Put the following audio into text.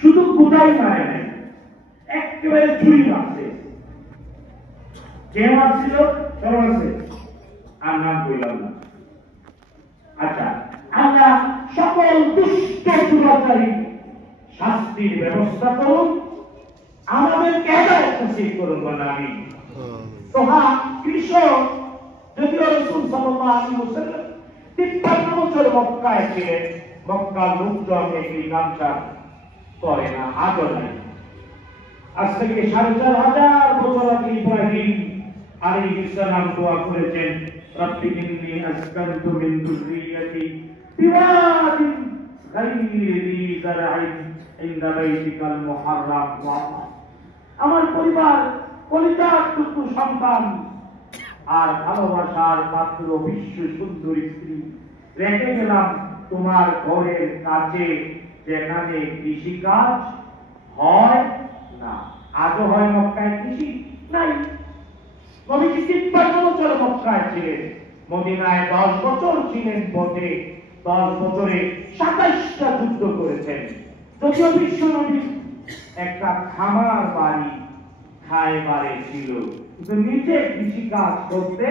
শুধু কোথায় মারে নাই, একেবারে চুরি মারছে। কে মারছিল? চলো আছে, আর নাম কইলাম না। আচ্ছা, আমরা সকল দুষ্ট দুরাচারী শাস্তির ব্যবস্থা করুন, আমাদেরকে হেদায়েত নসিব করুন বলে আমি। তোহা কৃষক যদিও রাসূল সাল্লাল্লাহু আলাইহি ওয়াসাল্লাম 53 বছর মক্কায় ছিলেন, মক্কার লোকজন এই কাজটা করে না, আদর নাই। আজ থেকে ৪,৫০০ বছর আগে ইব্রাহিম আলাইহিস সালাম দোয়া করেছেন, রব্বি ইন্নী আসকানতু মিন যুররিয়্যাতি বিওয়াদিন গায়রি যী যার'ইন ইনদা বাইতিকাল মুহাররাম। আমার পরিবার, কলিজার টুকরো সন্তান আর ভালোবাসার পাত্র বিশ্ব সুন্দরী স্ত্রী রেখে গেলাম তোমার ঘরের কাছে, যেখানে কৃষিকাজ হয় না। আজও হয় মক্কায় কৃষি নাই। নবীজি ৫৩ বছর মক্কায় ছিলেন, মদিনায় ১০ বছর ছিলেন পথে, ১০ বছরে ২৭টা যুদ্ধ করেছেন। যদিও বিশ্ব নবী একটা খামার বাড়ি খায় বাড়ি ছিল, কিন্তু নিজে কৃষিকাজ করতে